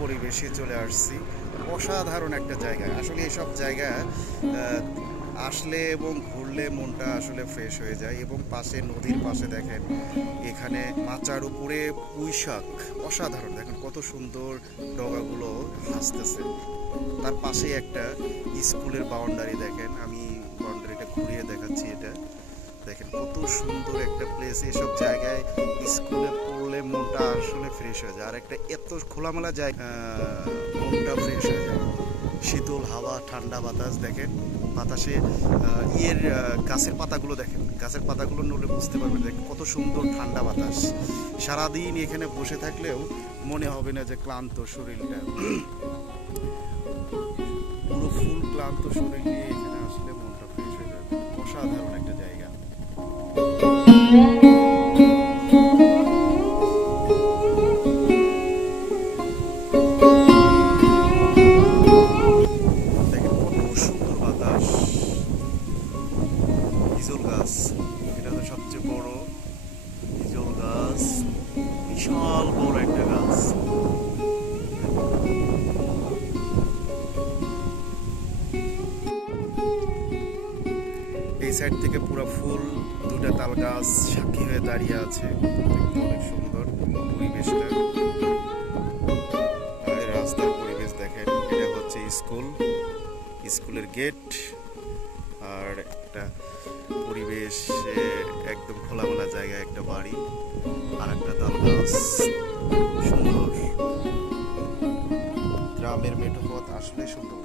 পরিবেশে চলে আসছি। অসাধারণ একটা জায়গা। আসলে এইসব জায়গা আসলে এবং ঘুরলে মনটা আসলে ফ্রেশ হয়ে যায় এবং পাশে নদীর পাশে দেখেন, এখানে মাচার উপরে পুঁই শাক। অসাধারণ। দেখেন কত সুন্দর ডগাগুলো হাসতেছে তার পাশে একটা স্কুলের বাউন্ডারি দেখেন। আমি বাউন্ডারিটা ঘুরিয়ে দেখাচ্ছি এটা। দেখেন কত সুন্দর একটা প্লেস এসব জায়গায় স্কুলে পড়লে মনটা আসলে ফ্রেশ হয়ে যায়। আর একটা এত খোলামেলা আহ, মনটা ফ্রেশ হয়ে যায়। শীতল হাওয়া ঠান্ডা বাতাস দেখেন বাতাসে ইয়ের গাছের পাতাগুলো দেখেন। গাছের পাতাগুলো নড়লে বুঝতে পারবেন দেখেন কত সুন্দর ঠান্ডা বাতাস। সারাদিন এখানে বসে থাকলেও মনে হবে না যে ক্লান্ত শরীরটা। পুরো ফুল ক্লান্ত শরীর নিয়ে এখানে আসলে মনটা ফ্রেশ হয়ে যাবে অসাধারণ গাছ, এটা তো সবচেয়ে বড় ইজল গাছ, বিশাল বড় একটা গাছ। এই সাইড থেকে পুরো ফুল দুটা তাল গাছ সাক্ষী হয়ে দাঁড়িয়ে আছে। অনেক সুন্দর পরিবেশটা। রাস্তার পরিবেশ দেখেন, এটা হচ্ছে স্কুল। স্কুলের গেট। আর একটা পরিবেশ একদম খোলামেলা জায়গা একটা বাড়ি আর একটা তাল গাছ সুন্দর। গ্রামের মেঠো পথ আসলে সুন্দর।